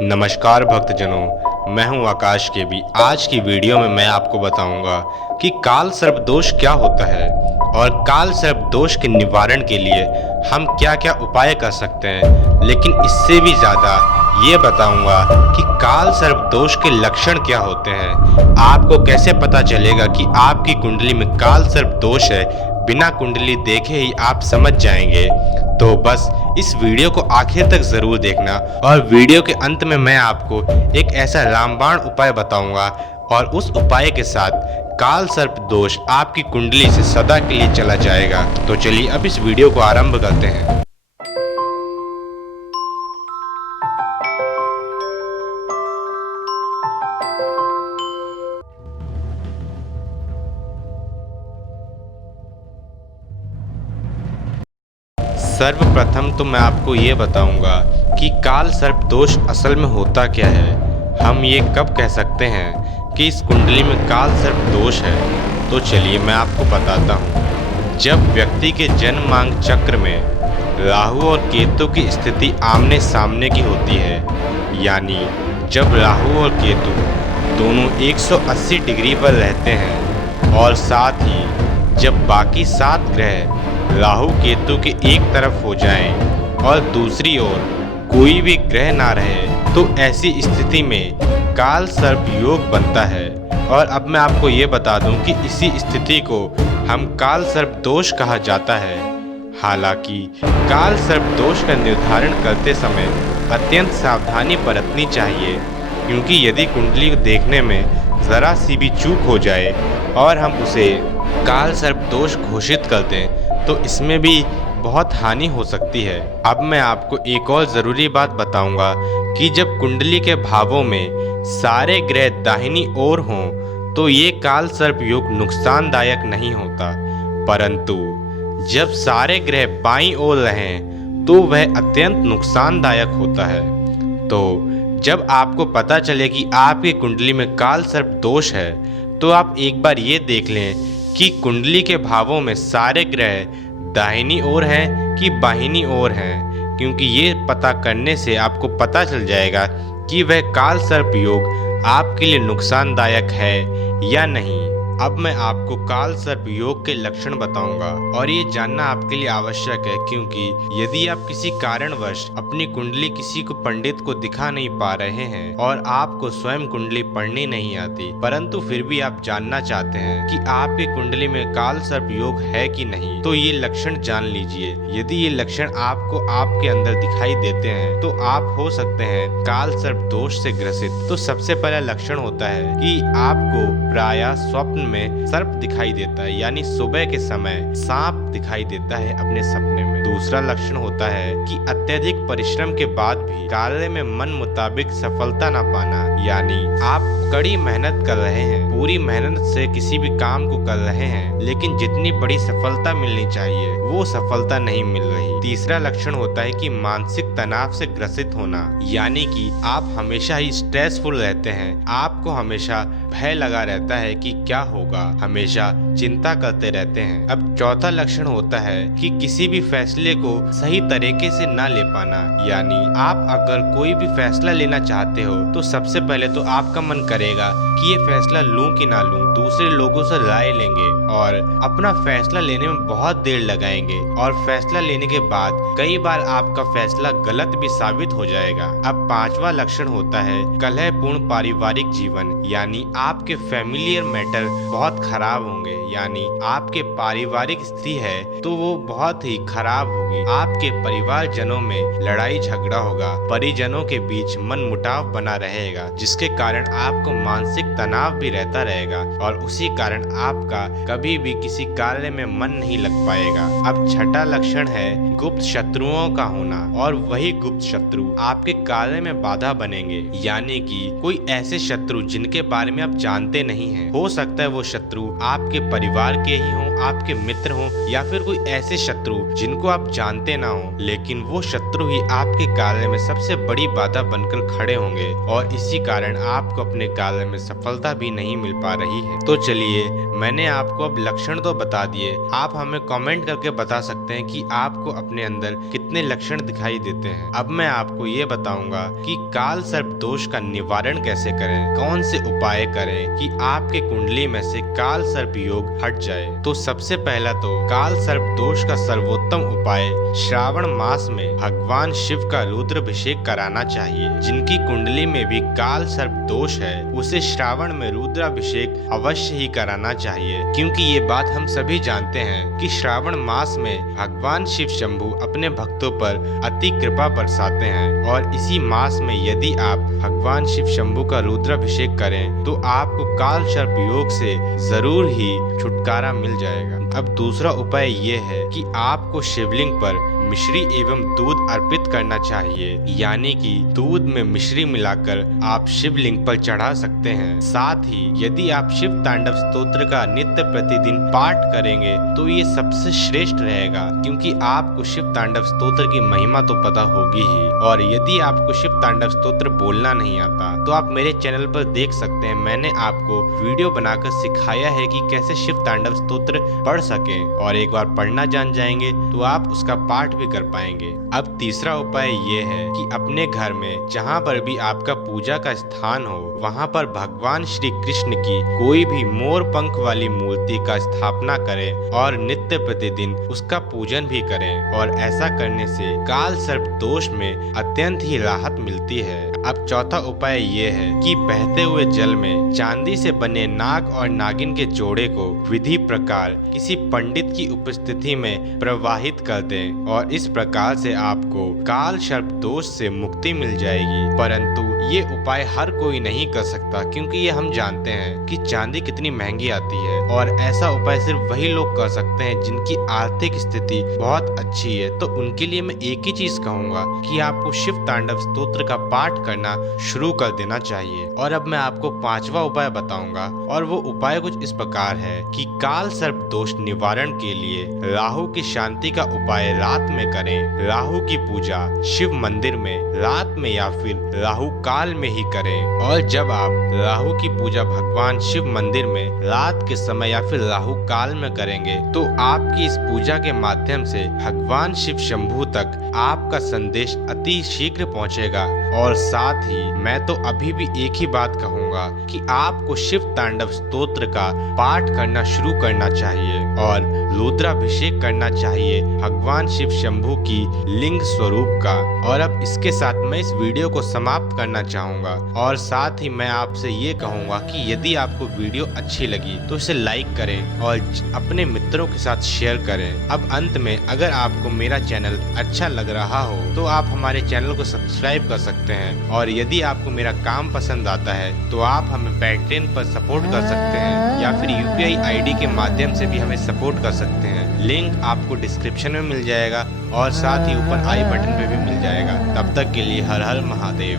नमस्कार भक्तजनों, मैं हूं आकाश के भी। आज की वीडियो में मैं आपको बताऊंगा कि काल सर्प दोष क्या होता है और काल सर्प दोष के निवारण के लिए हम क्या क्या उपाय कर सकते हैं। लेकिन इससे भी ज़्यादा ये बताऊंगा कि काल सर्प दोष के लक्षण क्या होते हैं। आपको कैसे पता चलेगा कि आपकी कुंडली में काल सर्प दोष है। बिना कुंडली देखे ही आप समझ जाएंगे। तो बस इस वीडियो को आखिर तक ज़रूर देखना और वीडियो के अंत में मैं आपको एक ऐसा रामबाण उपाय बताऊंगा और उस उपाय के साथ काल सर्प दोष आपकी कुंडली से सदा के लिए चला जाएगा। तो चलिए अब इस वीडियो को आरंभ करते हैं। सर्वप्रथम तो मैं आपको ये बताऊंगा कि काल सर्प दोष असल में होता क्या है। हम ये कब कह सकते हैं कि इस कुंडली में काल सर्प दोष है। तो चलिए मैं आपको बताता हूँ। जब व्यक्ति के जन्मांग चक्र में राहु और केतु की स्थिति आमने सामने की होती है, यानी जब राहु और केतु दोनों 180 डिग्री पर रहते हैं और साथ ही जब बाकी 7 ग्रह राहु केतु के एक तरफ हो जाएं और दूसरी ओर कोई भी ग्रह ना रहे, तो ऐसी स्थिति में काल सर्प योग बनता है। और अब मैं आपको ये बता दूं कि इसी स्थिति को हम काल सर्प दोष कहा जाता है। हालांकि काल सर्प दोष का निर्धारण करते समय अत्यंत सावधानी बरतनी चाहिए, क्योंकि यदि कुंडली को देखने में ज़रा सी भी चूक हो जाए और हम उसे काल सर्प दोष घोषित कर दें तो इसमें भी बहुत हानि हो सकती है। अब मैं आपको एक और ज़रूरी बात बताऊंगा कि जब कुंडली के भावों में सारे ग्रह दाहिनी ओर हों तो ये काल सर्प योग नुकसानदायक नहीं होता, परंतु जब सारे ग्रह बाईं ओर रहें तो वह अत्यंत नुकसानदायक होता है। तो जब आपको पता चले कि आपकी कुंडली में काल सर्प दोष है तो आप एक बार ये देख लें कि कुंडली के भावों में सारे ग्रह दाहिनी ओर हैं कि बाहिनी ओर हैं, क्योंकि ये पता करने से आपको पता चल जाएगा कि वह काल सर्प योग आपके लिए नुकसानदायक है या नहीं। अब मैं आपको काल सर्प योग के लक्षण बताऊंगा और ये जानना आपके लिए आवश्यक है, क्योंकि यदि आप किसी कारणवश अपनी कुंडली किसी को पंडित को दिखा नहीं पा रहे हैं और आपको स्वयं कुंडली पढ़नी नहीं आती, परंतु फिर भी आप जानना चाहते हैं कि आपकी कुंडली में काल सर्प योग है कि नहीं, तो ये लक्षण जान लीजिए। यदि ये लक्षण आपको आपके अंदर दिखाई देते हैं तो आप हो सकते हैं काल सर्प दोष से ग्रसित। तो सबसे पहला लक्षण होता है कि आपको प्रायः स्वप्न में सर्प दिखाई देता है, यानी सुबह के समय सांप दिखाई देता है अपने सपने में। दूसरा लक्षण होता है कि अत्यधिक परिश्रम के बाद भी कार्य में मन मुताबिक सफलता न पाना, यानी आप कड़ी मेहनत कर रहे हैं, पूरी मेहनत से किसी भी काम को कर रहे हैं, लेकिन जितनी बड़ी सफलता मिलनी चाहिए वो सफलता नहीं मिल रही। तीसरा लक्षण होता है कि मानसिक तनाव से ग्रसित होना, यानी कि आप हमेशा ही स्ट्रेसफुल रहते हैं, आपको हमेशा भय लगा रहता है कि क्या होगा, हमेशा चिंता करते रहते हैं। अब चौथा लक्षण होता है कि किसी भी फैसले को सही तरीके से ना ले पाना, यानी आप अगर कोई भी फैसला लेना चाहते हो तो सबसे पहले तो आपका मन करेगा कि ये फैसला लूं कि ना लूं, दूसरे लोगों से राय लेंगे और अपना फैसला लेने में बहुत देर लगाएंगे और फैसला लेने के बाद कई बार आपका फैसला गलत भी साबित हो जाएगा। अब पांचवा लक्षण होता है कलहपूर्ण पारिवारिक जीवन, यानी आपके फैमिलियर मैटर बहुत खराब होंगे, यानी आपके पारिवारिक स्थिति है तो वो बहुत ही खराब होगी। आपके परिवारजनों में लड़ाई झगड़ा होगा, परिजनों के बीच मन मुटाव बना रहेगा, जिसके कारण आपको मानसिक तनाव भी रहता रहेगा और उसी कारण आपका कभी भी किसी कार्य में मन नहीं लग पाएगा। अब छठा लक्षण है गुप्त शत्रुओं का होना, और वही गुप्त शत्रु आपके कार्य में बाधा बनेंगे, यानी कि कोई ऐसे शत्रु जिनके बारे में आप जानते नहीं हैं। हो सकता है वो शत्रु आपके परिवार के ही हों, आपके मित्र हो या फिर कोई ऐसे शत्रु जिनको आप जानते ना हो, लेकिन वो शत्रु ही आपके कार्य में सबसे बड़ी बाधा बनकर खड़े होंगे और इसी कारण आपको अपने कार्य में सफलता भी नहीं मिल पा रही है। तो चलिए, मैंने आपको अब लक्षण तो बता दिए, आप हमें कमेंट करके बता सकते हैं कि आपको अपने अंदर कितने लक्षण दिखाई देते हैं। अब मैं आपको ये बताऊंगा कि काल सर्प दोष का निवारण कैसे करें, कौन से उपाय करें कि आपके कुंडली में से काल सर्प योग हट जाए। तो सबसे पहला तो काल सर्प दोष का सर्वोत्तम उपाय श्रावण मास में भगवान शिव का रुद्राभिषेक कराना चाहिए। जिनकी कुंडली में भी काल सर्प दोष है उसे श्रावण में रुद्राभिषेक अवश्य ही कराना चाहिए, क्योंकि ये बात हम सभी जानते हैं कि श्रावण मास में भगवान शिव शंभु अपने भक्तों पर अति कृपा बरसाते हैं और इसी मास में यदि आप भगवान शिव शंभु का रुद्राभिषेक करें तो आपको काल सर्प योग से जरूर ही छुटकारा मिल जाएगा। अब दूसरा उपाय ये है कि आपको शिवलिंग पर मिश्री एवं दूध अर्पित करना चाहिए, यानी कि दूध में मिश्री मिलाकर आप शिवलिंग पर चढ़ा सकते हैं। साथ ही यदि आप शिव तांडव स्तोत्र का नित्य प्रतिदिन पाठ करेंगे तो ये सबसे श्रेष्ठ रहेगा, क्योंकि आपको शिव तांडव स्तोत्र की महिमा तो पता होगी ही। और यदि आपको शिव तांडव स्तोत्र बोलना नहीं आता तो आप मेरे चैनल पर देख सकते हैं, मैंने आपको वीडियो बनाकर सिखाया है कि कैसे शिव तांडव स्तोत्र पढ़ सके, और एक बार पढ़ना जान जाएंगे तो आप उसका पाठ भी कर पाएंगे। अब तीसरा उपाय ये है कि अपने घर में जहाँ पर भी आपका पूजा का स्थान हो वहाँ पर भगवान श्री कृष्ण की कोई भी मोर पंख वाली मूर्ति का स्थापना करें और नित्य प्रतिदिन उसका पूजन भी करें, और ऐसा करने से काल सर्प दोष में अत्यंत ही राहत मिलती है। अब चौथा उपाय ये है कि बहते हुए जल में चांदी से बने नाग और नागिन के जोड़े को विधि प्रकार किसी पंडित की उपस्थिति में प्रवाहित कर दें, और इस प्रकार से आपको काल सर्प दोष से मुक्ति मिल जाएगी। परंतु ये उपाय हर कोई नहीं कर सकता, क्योंकि ये हम जानते हैं कि चांदी कितनी महंगी आती है, और ऐसा उपाय सिर्फ वही लोग कर सकते हैं जिनकी आर्थिक स्थिति बहुत अच्छी है। तो उनके लिए मैं एक ही चीज कहूँगा कि आपको शिव तांडव स्तोत्र का पाठ करना शुरू कर देना चाहिए। और अब मैं आपको पांचवा उपाय बताऊंगा, और वो उपाय कुछ इस प्रकार है कि काल सर्प दोष निवारण के लिए राहु की शांति का उपाय रात में करें। राहु की पूजा शिव मंदिर में रात में या फिर राहु काल में ही करें, और जब आप राहु की पूजा भगवान शिव मंदिर में रात के समय या फिर राहु काल में करेंगे तो आपकी इस पूजा के माध्यम से भगवान शिव शंभु तक आपका संदेश अति शीघ्र पहुंचेगा। और साथ ही मैं तो अभी भी एक ही बात कहूंगा कि आपको शिव तांडव स्तोत्र का पाठ करना शुरू करना चाहिए और रुद्राभिषेक करना चाहिए भगवान शिव शंभु की लिंग स्वरूप का। और अब इसके साथ मैं इस वीडियो को समाप्त करना चाहूंगा, और साथ ही मैं आपसे ये कहूंगा कि यदि आपको वीडियो अच्छी लगी तो इसे लाइक करें और अपने मित्रों के साथ शेयर करें। अब अंत में अगर आपको मेरा चैनल अच्छा लग रहा हो तो आप हमारे चैनल को सब्सक्राइब कर सकते हैं, और यदि आपको मेरा काम पसंद आता है तो आप हमें पेटीएम पर सपोर्ट कर सकते हैं या फिर UPI ID के माध्यम से भी हमें सपोर्ट कर सकते हैं। लिंक आपको डिस्क्रिप्शन में मिल जाएगा और साथ ही ऊपर आई बटन पे भी मिल जाएगा। तब तक के लिए हर हर महादेव।